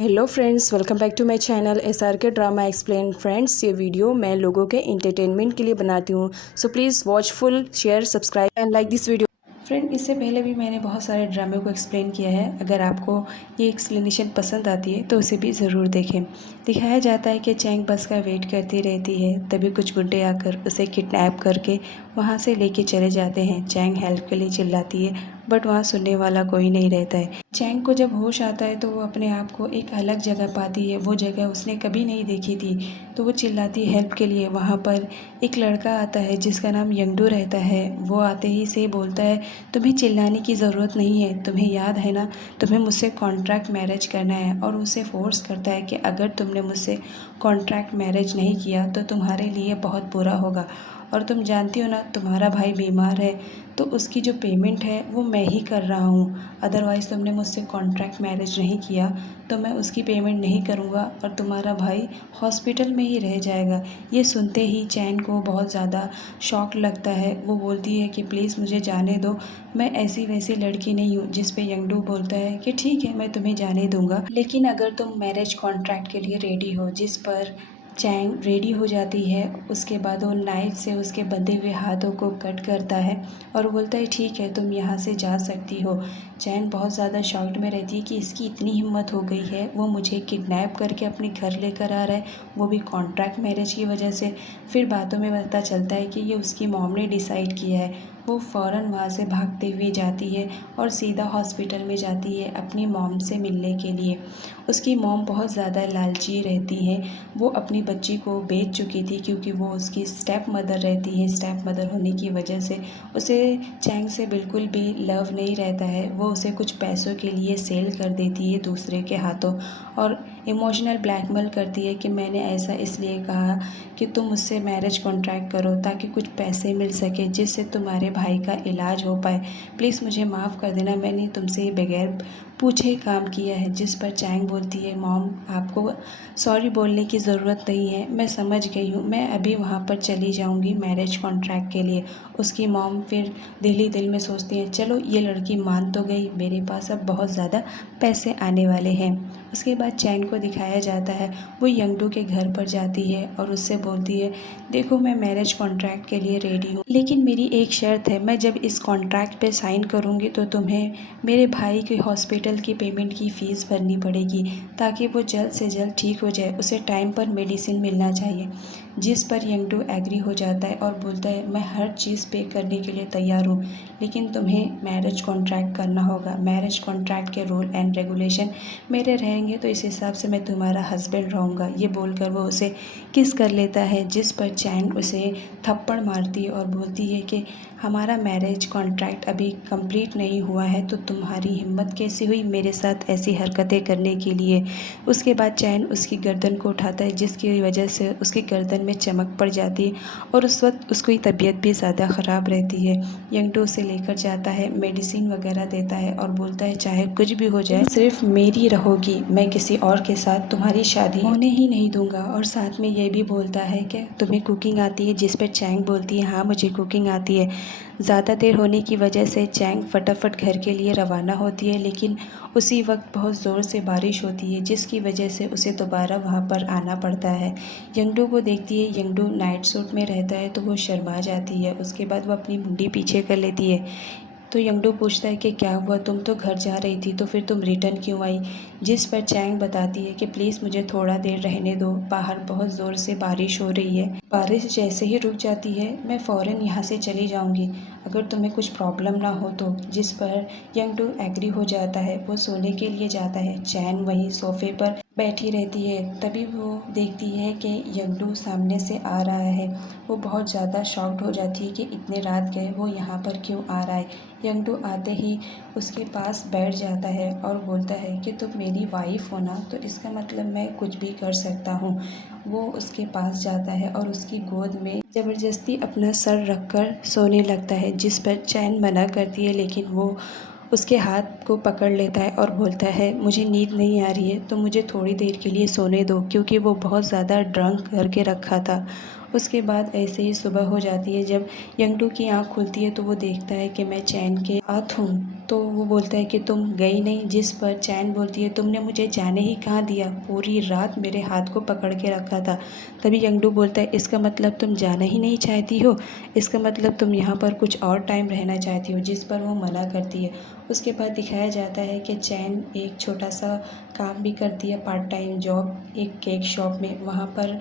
Hello friends, welcome back to my channel SRK drama explain. Friends, ये video मैं लोगों के एंटरटेनमेंट के लिए बनाती हूँ, so please watch full, share, subscribe and like this video. Friend, इससे पहले भी मैंने बहुत सारे ड्रामे को एक्सप्लेन किया है। अगर आपको ये एक्सप्लेनेशन पसंद आती है तो उसे भी ज़रूर देखें। दिखाया जाता है कि चैंग बस का वेट करती रहती है, तभी कुछ गुंडे आकर उसे किडनैप करके वहाँ से लेके चले जाते हैं। चैंग हेल्प के लिए चिल्लाती है, बट वहाँ सुनने वाला कोई नहीं रहता है। चैंग को जब होश आता है तो वो अपने आप को एक अलग जगह पाती है। वो जगह उसने कभी नहीं देखी थी, तो वो चिल्लाती है हेल्प के लिए। वहाँ पर एक लड़का आता है जिसका नाम यंगडू रहता है। वो आते ही से बोलता है, तुम्हें चिल्लाने की ज़रूरत नहीं है, तुम्हें याद है ना, तुम्हें मुझसे कॉन्ट्रैक्ट मैरिज करना है। और उसे फोर्स करता है कि अगर तुमने मुझसे कॉन्ट्रैक्ट मैरिज नहीं किया तो तुम्हारे लिए बहुत बुरा होगा। और तुम जानती हो ना, तुम्हारा भाई बीमार है, तो उसकी जो पेमेंट है वो मैं ही कर रहा हूँ। अदरवाइज़ तुमने मुझसे कॉन्ट्रैक्ट मैरिज नहीं किया तो मैं उसकी पेमेंट नहीं करूँगा और तुम्हारा भाई हॉस्पिटल में ही रह जाएगा। ये सुनते ही चैन को बहुत ज़्यादा शॉक लगता है। वो बोलती है कि प्लीज़ मुझे जाने दो, मैं ऐसी वैसी लड़की नहीं हूँ। जिस पे यंगडू बोलता है कि ठीक है, मैं तुम्हें जाने दूँगा, लेकिन अगर तुम मैरिज कॉन्ट्रैक्ट के लिए रेडी हो। जिस पर चैंग रेडी हो जाती है। उसके बाद वो नाइफ से उसके बंधे हुए हाथों को कट करता है और बोलता है ठीक है, तुम यहाँ से जा सकती हो। चैंग बहुत ज़्यादा शॉक्ड में रहती है कि इसकी इतनी हिम्मत हो गई है, वो मुझे किडनैप करके अपने घर लेकर आ रहा है, वो भी कॉन्ट्रैक्ट मैरिज की वजह से। फिर बातों में पता चलता है कि ये उसकी मॉम ने डिसाइड किया है। वो फ़ौरन वहाँ से भागते हुए जाती है और सीधा हॉस्पिटल में जाती है अपनी मॉम से मिलने के लिए। उसकी मॉम बहुत ज़्यादा लालची रहती है। वो अपनी बच्ची को बेच चुकी थी क्योंकि वो उसकी स्टेप मदर रहती है। स्टेप मदर होने की वजह से उसे चैंग से बिल्कुल भी लव नहीं रहता है। वो उसे कुछ पैसों के लिए सेल कर देती है दूसरे के हाथों और इमोशनल ब्लैकमेल करती है कि मैंने ऐसा इसलिए कहा कि तुम मुझसे मैरिज कॉन्ट्रैक्ट करो ताकि कुछ पैसे मिल सके जिससे तुम्हारे भाई का इलाज हो पाए। प्लीज़ मुझे माफ़ कर देना, मैंने तुमसे बगैर पूछे काम किया है। जिस पर चैंग बोलती है, मॉम आपको सॉरी बोलने की ज़रूरत नहीं है, मैं समझ गई हूँ, मैं अभी वहाँ पर चली जाऊँगी मैरिज कॉन्ट्रैक्ट के लिए। उसकी मॉम फिर दिल ही दिल में सोचती है, चलो ये लड़की मान तो गई, मेरे पास अब बहुत ज़्यादा पैसे आने वाले हैं। उसके बाद चैन को दिखाया जाता है, वो यंगडू के घर पर जाती है और उससे बोलती है, देखो मैं मैरिज कॉन्ट्रैक्ट के लिए रेडी हूँ, लेकिन मेरी एक शर्त है, मैं जब इस कॉन्ट्रैक्ट पे साइन करूँगी तो तुम्हें मेरे भाई के हॉस्पिटल की पेमेंट की फ़ीस भरनी पड़ेगी ताकि वो जल्द से जल्द ठीक हो जाए। उसे टाइम पर मेडिसिन मिलना चाहिए। जिस पर यंगडू एग्री हो जाता है और बोलता है, मैं हर चीज़ पे करने के लिए तैयार हूँ, लेकिन तुम्हें मैरिज कॉन्ट्रैक्ट करना होगा। मैरिज कॉन्ट्रैक्ट के रूल एंड रेगुलेशन मेरे रहेंगे तो इस हिसाब से मैं तुम्हारा हस्बैंड रहूँगा। ये बोलकर वो उसे किस कर लेता है। जिस पर चैंग उसे थप्पड़ मारती है और बोलती है कि हमारा मैरिज कॉन्ट्रैक्ट अभी कंप्लीट नहीं हुआ है, तो तुम्हारी हिम्मत कैसी हुई मेरे साथ ऐसी हरकतें करने के लिए। उसके बाद चैन उसकी गर्दन को उठाता है जिसकी वजह से उसकी गर्दन में चमक पड़ जाती है और उस वक्त उसकी तबीयत भी ज़्यादा ख़राब रहती है। यंगडू उसे लेकर जाता है, मेडिसिन वगैरह देता है और बोलता है चाहे कुछ भी हो जाए, सिर्फ मेरी रहोगी, मैं किसी और के साथ तुम्हारी शादी होने ही नहीं दूंगा। और साथ में ये भी बोलता है कि तुम्हें कुकिंग आती है। जिस पर चैंग बोलती है, हाँ मुझे कुकिंग आती है। ज़्यादा देर होने की वजह से चैंग फटाफट घर के लिए रवाना होती है, लेकिन उसी वक्त बहुत ज़ोर से बारिश होती है जिसकी वजह से उसे दोबारा वहाँ पर आना पड़ता है। यंगडू को देखती है, यंगडू नाइट सूट में रहता है तो वो शर्मा जाती है। उसके बाद वो अपनी मुंडी पीछे कर लेती है। तो यंगडू पूछता है कि क्या हुआ, तुम तो घर जा रही थी तो फिर तुम रिटर्न क्यों आई। जिस पर चैंग बताती है कि प्लीज़ मुझे थोड़ा देर रहने दो, बाहर बहुत ज़ोर से बारिश हो रही है, बारिश जैसे ही रुक जाती है मैं फ़ौरन यहाँ से चली जाऊँगी अगर तुम्हें कुछ प्रॉब्लम ना हो तो। जिस पर यंगडू एग्री हो जाता है। वो सोने के लिए जाता है। चैन वहीं सोफ़े पर बैठी रहती है। तभी वो देखती है कि यंगडू सामने से आ रहा है। वो बहुत ज़्यादा शॉक्ड हो जाती है कि इतने रात गए वो यहाँ पर क्यों आ रहा है। यंगडू आते ही उसके पास बैठ जाता है और बोलता है कि तुम मेरी वाइफ हो ना, तो इसका मतलब मैं कुछ भी कर सकता हूँ। वो उसके पास जाता है और उसकी गोद में ज़बरदस्ती अपना सर रखकर सोने लगता है। जिस पर चैन मना करती है, लेकिन वो उसके हाथ को पकड़ लेता है और बोलता है, मुझे नींद नहीं आ रही है तो मुझे थोड़ी देर के लिए सोने दो, क्योंकि वो बहुत ज़्यादा ड्रंक करके रखा था उसके बाद ऐसे ही सुबह हो जाती है। जब यंगडू की आँख खुलती है तो वो देखता है कि मैं चैन के साथ हूँ। तो वो बोलता है कि तुम गई नहीं, जिस पर चैन बोलती है तुमने मुझे जाने ही कहाँ दिया, पूरी रात मेरे हाथ को पकड़ के रखा था। तभी यंगडू बोलता है इसका मतलब तुम जाना ही नहीं चाहती हो, इसका मतलब तुम यहाँ पर कुछ और टाइम रहना चाहती हो, जिस पर वो मना करती है। उसके बाद दिखाया जाता है कि चैन एक छोटा सा काम भी करती है, पार्ट टाइम जॉब एक केक शॉप में। वहाँ पर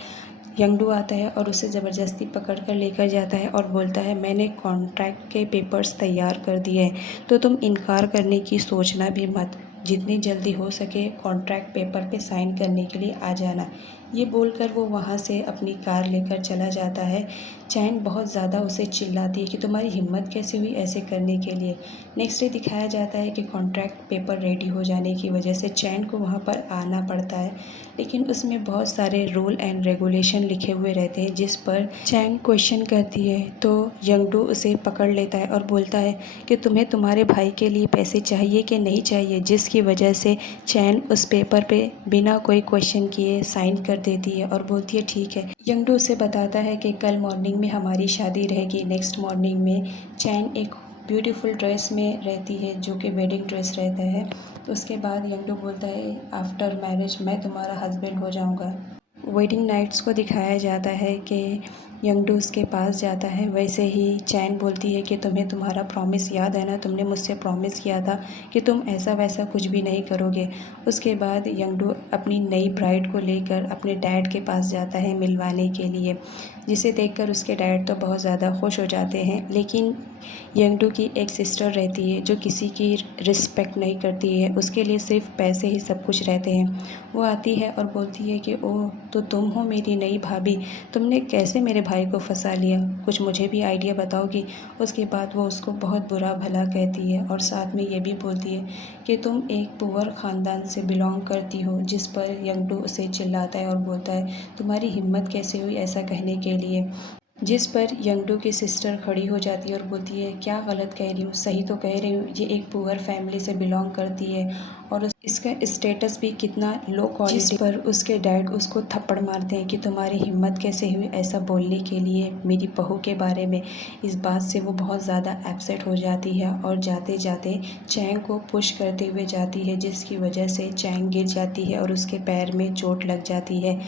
यंगडू आता है और उसे ज़बरदस्ती पकड़ कर लेकर जाता है और बोलता है मैंने कॉन्ट्रैक्ट के पेपर्स तैयार कर दिए हैं, तो तुम इनकार करने की सोचना भी मत, जितनी जल्दी हो सके कॉन्ट्रैक्ट पेपर पे साइन करने के लिए आ जाना। ये बोलकर वो वहाँ से अपनी कार लेकर चला जाता है। चैन बहुत ज़्यादा उसे चिल्लाती है कि तुम्हारी हिम्मत कैसे हुई ऐसे करने के लिए। नेक्स्ट डे दिखाया जाता है कि कॉन्ट्रैक्ट पेपर रेडी हो जाने की वजह से चैन को वहाँ पर आना पड़ता है, लेकिन उसमें बहुत सारे रूल एंड रेगुलेशन लिखे हुए रहते हैं, जिस पर चैन क्वेश्चन करती है तो यंगडू उसे पकड़ लेता है और बोलता है कि तुम्हें तुम्हारे भाई के लिए पैसे चाहिए कि नहीं चाहिए, जिसकी वजह से चैन उस पेपर पे बिना कोई क्वेश्चन किए साइन कर देती है और बोलती है ठीक है। यंगडू उसे बताता है कि कल मॉर्निंग में हमारी शादी रहेगी। नेक्स्ट मॉर्निंग में चैन एक ब्यूटीफुल ड्रेस में रहती है जो कि वेडिंग ड्रेस रहता है। तो उसके बाद यंगडू बोलता है आफ्टर मैरिज मैं तुम्हारा हस्बैंड हो जाऊंगा। वेडिंग नाइट्स को दिखाया जाता है कि यंगडू उसके पास जाता है, वैसे ही चैन बोलती है कि तुम्हें तुम्हारा प्रॉमिस याद है ना, तुमने मुझसे प्रॉमिस किया था कि तुम ऐसा वैसा कुछ भी नहीं करोगे। उसके बाद यंगडू अपनी नई ब्राइड को लेकर अपने डैड के पास जाता है मिलवाने के लिए, जिसे देखकर उसके डैड तो बहुत ज़्यादा खुश हो जाते हैं। लेकिन यंगडू की एक सिस्टर रहती है जो किसी की रिस्पेक्ट नहीं करती है, उसके लिए सिर्फ पैसे ही सब कुछ रहते हैं। वो आती है और बोलती है कि ओह तो तुम हो मेरी नई भाभी, तुमने कैसे मेरे भाई को फंसा लिया, कुछ मुझे भी आइडिया बताओगी। उसके बाद वो उसको बहुत बुरा भला कहती है और साथ में ये भी बोलती है कि तुम एक पुअर ख़ानदान से बिलोंग करती हो, जिस पर यंगडू उसे चिल्लाता है और बोलता है तुम्हारी हिम्मत कैसे हुई ऐसा कहने के लिए। जिस पर यंगडू की सिस्टर खड़ी हो जाती है और बोलती है क्या गलत कह रही हूँ, सही तो कह रही हूँ, ये एक पुअर फैमिली से बिलोंग करती है और इसका स्टेटस भी कितना लो क्वालिटी। जिस पर उसके डैड उसको थप्पड़ मारते हैं कि तुम्हारी हिम्मत कैसे हुई ऐसा बोलने के लिए मेरी बहू के बारे में। इस बात से वो बहुत ज़्यादा अपसेट हो जाती है और जाते जाते चैंग को पुश करते हुए जाती है, जिसकी वजह से चैंग गिर जाती है और उसके पैर में चोट लग जाती है,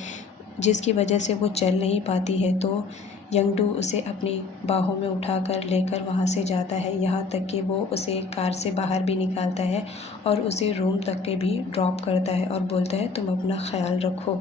जिसकी वजह से वो चल नहीं पाती है। तो यंगडू उसे अपनी बाहों में उठाकर लेकर वहाँ से जाता है, यहाँ तक कि वो उसे कार से बाहर भी निकालता है और उसे रूम तक के भी ड्रॉप करता है और बोलता है तुम अपना ख्याल रखो।